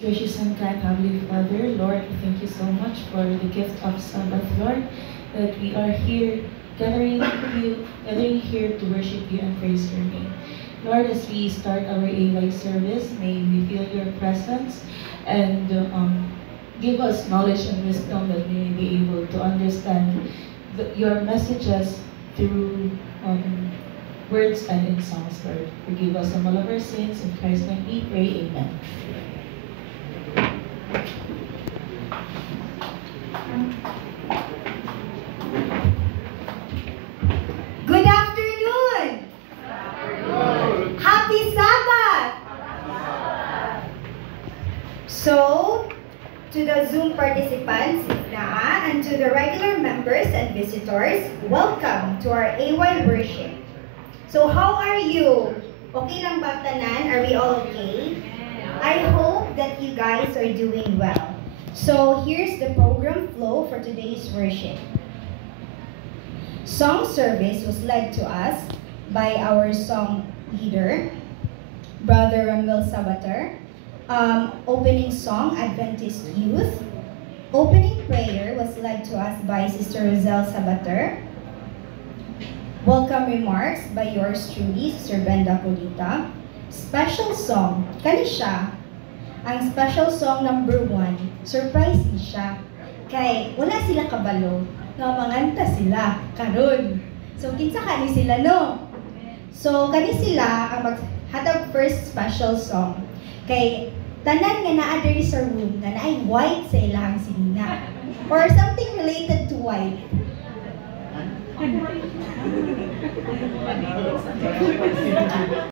Gracious and kind Heavenly Father, Lord, we thank you so much for the gift of Sabbath, Lord, that we are here gathering here to worship you and praise your name. Lord, as we start our AY service, may we feel your presence and give us knowledge and wisdom that we may be able to understand your messages through words and in songs, Lord. Forgive us of all of our sins. In Christ's name we pray, amen. Good afternoon! Happy Sabbath! So, to the Zoom participants and to the regular members and visitors, welcome to our AY worship. So, how are you? Okay lang ba tanan? Are we all okay? I hope that you guys are doing well. So, here's the program flow for today's worship. Song service was led to us by our song leader, Brother Ramil Sabater. Opening song, Adventist Youth. Opening prayer was led to us by Sister Roselle Sabater. Welcome remarks by yours truly, Sister Brenda Colita. Special song, kani siya. Ang special song number 1, surprise siya. Kay wala sila kabalo, nga manganta sila karon. So kinsa kani sila no? So kani sila ang maghatag first special song. Kay tanan nga naa diri sa room nga naay white sa ilang sinina or something related to white.